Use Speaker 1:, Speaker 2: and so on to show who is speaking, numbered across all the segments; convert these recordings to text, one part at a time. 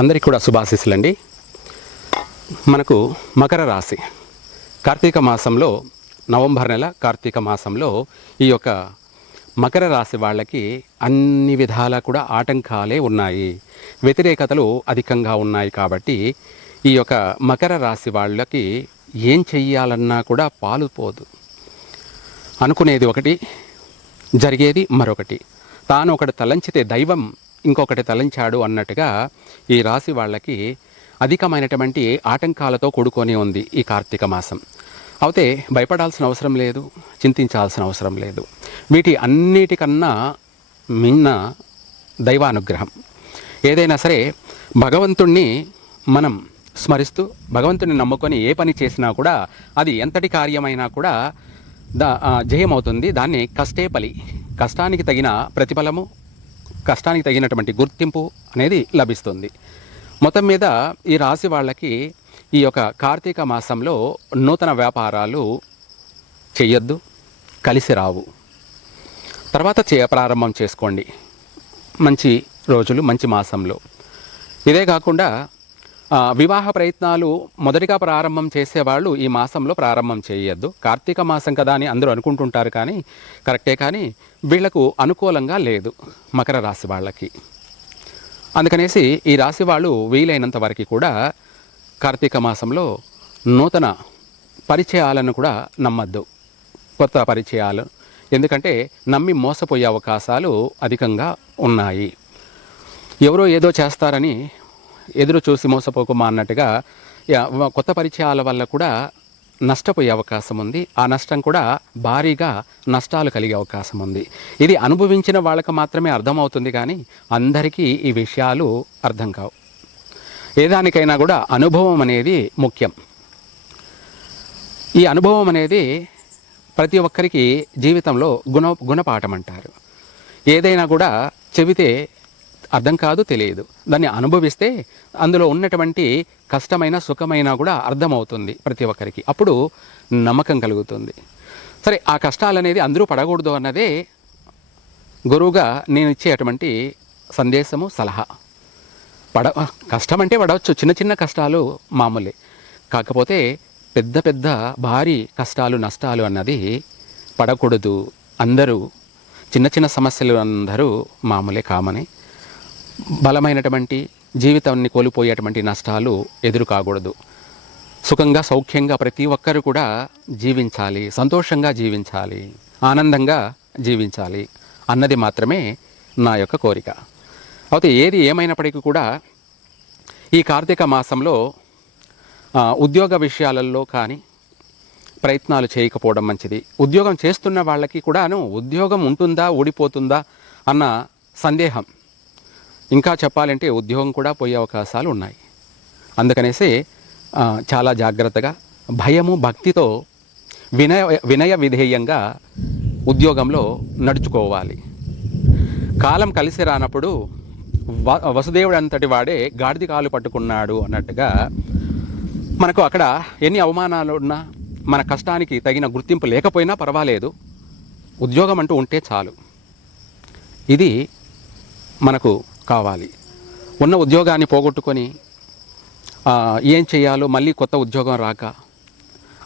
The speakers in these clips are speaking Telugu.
Speaker 1: అందరికీ కూడా శుభాశీస్సులండి. మనకు మకర రాశి. కార్తీక మాసంలో నవంబర్ నెల కార్తీక మాసంలో ఈ యొక్క మకర రాశి వాళ్ళకి అన్ని విధాలా కూడా ఆటంకాలే ఉన్నాయి. వ్యతిరేకతలు అధికంగా ఉన్నాయి కాబట్టి ఈ యొక్క మకర రాశి వాళ్ళకి ఏం చెయ్యాలన్నా కూడా పాలుపోదు అనుకునేది ఒకటి జరిగేది మరొకటి. తాను ఒకటి తలంచితే దైవం ఇంకొకటి తలంచాడు అన్నట్టుగా ఈ రాశి వాళ్ళకి అధికమైనటువంటి ఆటంకాలతో కూడుకొని ఉంది ఈ కార్తీక మాసం. అయితే భయపడాల్సిన అవసరం లేదు చింతించాల్సిన అవసరం లేదు. వీటి అన్నిటికన్నా మిన్న దైవానుగ్రహం. ఏదైనా సరే భగవంతుణ్ణి మనం స్మరిస్తూ భగవంతుని నమ్ముకొని ఏ పని చేసినా కూడా అది ఎంతటి కార్యమైనా కూడా దా జయమవుతుంది. దాన్ని కష్టే పలి. కష్టానికి తగిన ప్రతిఫలము కష్టానికి తగినటువంటి గుర్తింపు అనేది లభిస్తుంది. మొత్తం మీద ఈ రాశి వాళ్ళకి ఈ యొక్క కార్తీక మాసంలో నూతన వ్యాపారాలు చేయొద్దు కలిసి రావు. తర్వాత చే ప్రారంభం చేసుకోండి. మంచి రోజులు మంచి మాసంలో. ఇదే కాకుండా వివాహ ప్రయత్నాలు మొదటిగా ప్రారంభం చేసేవాళ్ళు ఈ మాసంలో ప్రారంభం చేయొద్దు. కార్తీక మాసం కదా అని అందరూ అనుకుంటుంటారు కానీ కరెక్టే కానీ వీళ్ళకు అనుకూలంగా లేదు మకర రాశి వాళ్ళకి. అందుకనేసి ఈ రాశి వాళ్ళు వీలైనంత వరకు కూడా కార్తీక మాసంలో నూతన పరిచయాలను కూడా నమ్మద్దు. కొత్త పరిచయాలు. ఎందుకంటే నమ్మి మోసపోయే అవకాశాలు అధికంగా ఉన్నాయి. ఎవరో ఏదో చేస్తారని ఎదురు చూసి మోసపోకుమా అన్నట్టుగా కొత్త పరిచయాల వల్ల కూడా నష్టపోయే అవకాశం ఉంది. ఆ నష్టం కూడా భారీగా నష్టాలు కలిగే అవకాశం ఉంది. ఇది అనుభవించిన వాళ్ళకి మాత్రమే అర్థమవుతుంది కానీ అందరికీ ఈ విషయాలు అర్థం కావు. ఏదానికైనా కూడా అనుభవం అనేది ముఖ్యం. ఈ అనుభవం అనేది ప్రతి ఒక్కరికి జీవితంలో గుణ గుణపాఠం అంటారు. ఏదైనా కూడా చెబితే అర్థం కాదు తెలియదు. దాన్ని అనుభవిస్తే అందులో ఉన్నటువంటి కష్టమైన సుఖమైన కూడా అర్థమవుతుంది ప్రతి ఒక్కరికి. అప్పుడు నమ్మకం కలుగుతుంది. సరే ఆ కష్టాలు అనేది అందరూ పడకూడదు అన్నదే గురువుగా నేను ఇచ్చేటువంటి సందేశము సలహా. పడ కష్టం అంటే పడవచ్చు. చిన్న చిన్న కష్టాలు మామూలే. కాకపోతే పెద్ద పెద్ద భారీ కష్టాలు నష్టాలు అన్నది పడకూడదు. అందరూ చిన్న చిన్న సమస్యలు అందరూ మామూలే కామనే. బలమైనటువంటి జీవితాన్ని కోల్పోయేటువంటి నష్టాలు ఎదురు కాకూడదు సుఖంగా సౌఖ్యంగా ప్రతి ఒక్కరు కూడా జీవించాలి సంతోషంగా జీవించాలి ఆనందంగా జీవించాలి అన్నది మాత్రమే నా యొక్క కోరిక. అయితే ఏది ఏమైనప్పటికీ కూడా ఈ కార్తీక మాసంలో ఉద్యోగ విషయాలలో కానీ ప్రయత్నాలు చేయకపోవడం మంచిది. ఉద్యోగం చేస్తున్న వాళ్ళకి కూడాను ఉద్యోగం ఉంటుందా ఊడిపోతుందా అన్న సందేహం ఇంకా చెప్పాలంటే ఉద్యోగం కూడా పోయే అవకాశాలు ఉన్నాయి. అందుకనేసి చాలా జాగ్రత్తగా భయము భక్తితో వినయ వినయ విధేయంగా ఉద్యోగంలో నడుచుకోవాలి. కాలం కలిసి రానప్పుడు వ వసుదేవుడు అంతటి వాడే గాడిది కాలు పట్టుకున్నాడు అన్నట్టుగా మనకు అక్కడ ఎన్ని అవమానాలు ఉన్నా మన కష్టానికి తగిన గుర్తింపు లేకపోయినా పర్వాలేదు. ఉద్యోగం అంటూ ఉంటే చాలు. ఇది మనకు కావాలి. ఉన్న ఉద్యోగాన్ని పోగొట్టుకొని ఏం చేయాలో మళ్ళీ కొత్త ఉద్యోగం రాక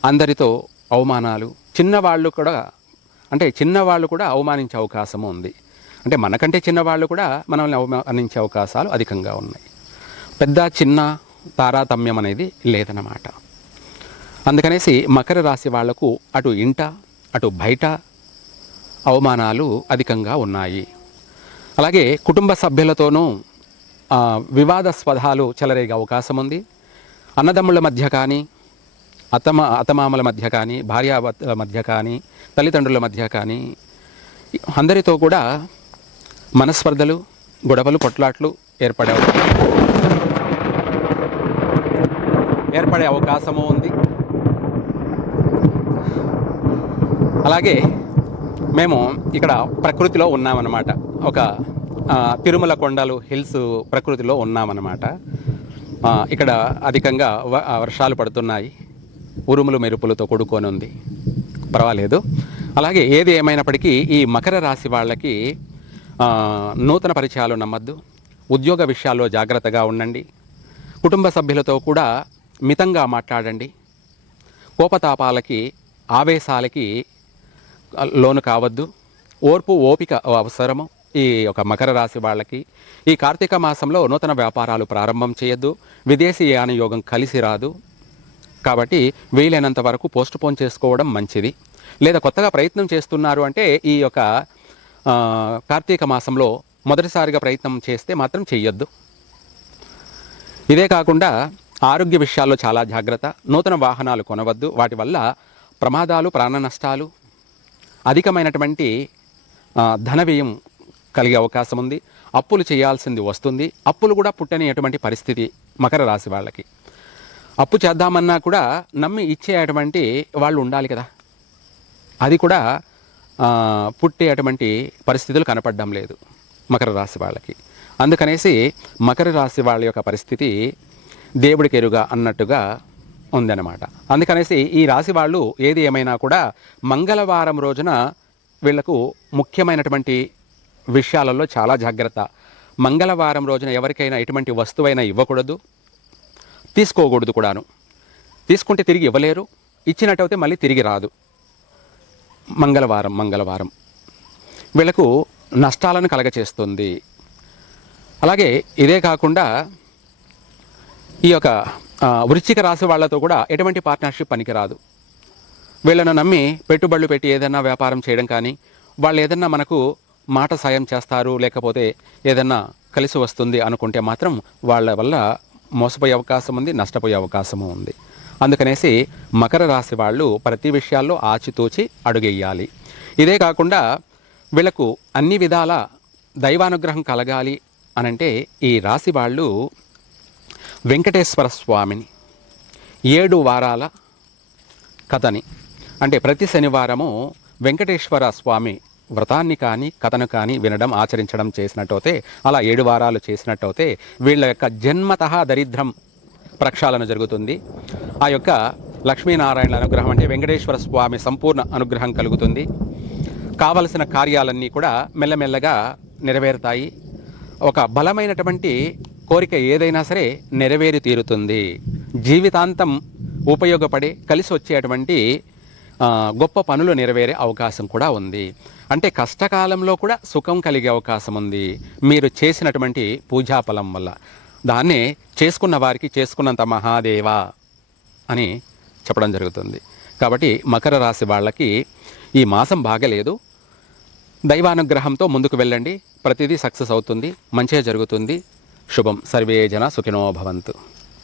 Speaker 1: అందరితో అవమానాలు చిన్నవాళ్ళు కూడా అంటే చిన్నవాళ్ళు కూడా అవమానించే అవకాశం ఉంది. అంటే మనకంటే చిన్నవాళ్ళు కూడా మనల్ని అవమానించే అవకాశాలు అధికంగా ఉన్నాయి. పెద్ద చిన్న తారతమ్యం అనేది లేదన్నమాట. అందుకనేసి మకర రాశి వాళ్ళకు అటు ఇంట అటు బయట అవమానాలు అధికంగా ఉన్నాయి. అలాగే కుటుంబ సభ్యులతోనూ ఆ, వివాదాస్పదాలు చెలరేగే అవకాశం ఉంది అన్నదమ్ముల మధ్య కానీ అత్తమ అత్తమామల మధ్య కానీ భార్యాభర్తల మధ్య కానీ తల్లిదండ్రుల మధ్య కానీ అందరితో కూడా మనస్పర్ధలు గొడవలు పొట్లాట్లు ఏర్పడే ఏర్పడే అవకాశము ఉంది. అలాగే మేము ఇక్కడ ప్రకృతిలో ఉన్నామన్నమాట. ఒక తిరుమల కొండలు హిల్స్ ప్రకృతిలో ఉన్నామన్నమాట. ఇక్కడ అధికంగా వ- వర్షాలు పడుతున్నాయి. ఉరుములు మెరుపులతో కూడుకొని ఉంది పర్వాలేదు. అలాగే ఏది ఏమైనప్పటికీ ఈ మకర రాశి వాళ్ళకి నూతన పరిచయాలు నమ్మద్దు. ఉద్యోగ విషయాల్లో జాగ్రత్తగా ఉండండి. కుటుంబ సభ్యులతో కూడా మితంగా మాట్లాడండి. కోపతాపాలకి ఆవేశాలకి లోను కావద్దు. ఓర్పు ఓపిక అవసరము. ఈ యొక్క మకర రాశి వాళ్ళకి ఈ కార్తీక మాసంలో నూతన వ్యాపారాలు ప్రారంభం చేయొద్దు. విదేశీ యాన యోగం కలిసి రాదు. కాబట్టి వీలైనంత వరకు పోస్ట్ పోన్ చేసుకోవడం మంచిది. లేదా కొత్తగా ప్రయత్నం చేస్తున్నారు అంటే ఈ యొక్క కార్తీక మాసంలో మొదటిసారిగా ప్రయత్నం చేస్తే మాత్రం చెయ్యొద్దు. ఇదే కాకుండా ఆరోగ్య విషయాల్లో చాలా జాగ్రత్త. నూతన వాహనాలు కొనవద్దు. వాటి వల్ల ప్రమాదాలు ప్రాణ నష్టాలు అధికమైనటువంటి ధన వ్యయం కలిగే అవకాశం ఉంది. అప్పులు చేయాల్సింది వస్తుంది. అప్పులు కూడా పుట్టని ఎటువంటి పరిస్థితి మకర రాశి వాళ్ళకి. అప్పు చేద్దామన్నా కూడా నమ్మి ఇచ్చేటువంటి వాళ్ళు ఉండాలి కదా. అది కూడా పుట్టేటువంటి పరిస్థితులు కనపడడం లేదు మకర రాశి వాళ్ళకి. అందుకనేసి మకర రాశి వాళ్ళ యొక్క పరిస్థితి దేవుడికి ఎరుగా అన్నట్టుగా ఉందన్నమాట. అందుకనేసి ఈ రాశి వాళ్ళు ఏది ఏమైనా కూడా మంగళవారం రోజున వీళ్ళకు ముఖ్యమైనటువంటి విషయాలలో చాలా జాగ్రత్త. మంగళవారం రోజున ఎవరికైనా ఎటువంటి వస్తువైనా ఇవ్వకూడదు. తీసుకోకూడదు కూడాను. తీసుకుంటే తిరిగి ఇవ్వలేరు. ఇచ్చినట్టయితే మళ్ళీ తిరిగి రాదు. మంగళవారం మంగళవారం. వీళ్ళకు నష్టాలను కలగచేస్తుంది. అలాగే ఇదే కాకుండా ఈ యొక్క వృశ్చిక రాశి వాళ్ళతో కూడా ఎటువంటి పార్ట్నర్షిప్ పనికిరాదు. వీళ్ళను నమ్మి పెట్టుబడులు పెట్టి ఏదైనా వ్యాపారం చేయడం కానీ వాళ్ళు ఏదన్నా మనకు మాట సాయం చేస్తారు లేకపోతే ఏదన్నా కలిసి వస్తుంది అనుకుంటే మాత్రం వాళ్ళ వల్ల మోసపోయే అవకాశం ఉంది నష్టపోయే అవకాశము ఉంది. అందుకనేసి మకర రాశి వాళ్ళు ప్రతి విషయాల్లో ఆచితూచి అడుగెయ్యాలి. ఇదే కాకుండా వీళ్ళకు అన్ని విధాల దైవానుగ్రహం కలగాలి అనంటే ఈ రాశి వాళ్ళు వెంకటేశ్వర స్వామిని ఏడు వారాల కథని అంటే ప్రతి శనివారము వెంకటేశ్వర స్వామి వ్రతాన్ని కానీ కథను కానీ వినడం ఆచరించడం చేసినట్టయితే అలా ఏడు వారాలు చేసినట్టయితే వీళ్ళ యొక్క జన్మత దరిద్రం ప్రక్షాళన జరుగుతుంది. ఆ యొక్క లక్ష్మీనారాయణ అనుగ్రహం అంటే వెంకటేశ్వర స్వామి సంపూర్ణ అనుగ్రహం కలుగుతుంది. కావలసిన కార్యాలన్నీ కూడా మెల్లమెల్లగా నెరవేరుతాయి. ఒక బలమైనటువంటి కోరిక ఏదైనా సరే నెరవేరి తీరుతుంది. జీవితాంతం ఉపయోగపడే కలిసి వచ్చేటువంటి గొప్ప పనులు నెరవేరే అవకాశం కూడా ఉంది. అంటే కష్టకాలంలో కూడా సుఖం కలిగే అవకాశం ఉంది. మీరు చేసినటువంటి పూజాఫలం వల్ల. దాన్నే చేసుకున్న వారికి చేసుకున్నంత మహాదేవా అని చెప్పడం జరుగుతుంది. కాబట్టి మకర రాశి వాళ్ళకి ఈ మాసం బాగలేదు. దైవానుగ్రహంతో ముందుకు వెళ్ళండి. ప్రతిదీ సక్సెస్ అవుతుంది. మంచిగా జరుగుతుంది. శుభం. సర్వే జన సుఖినో భవంతు.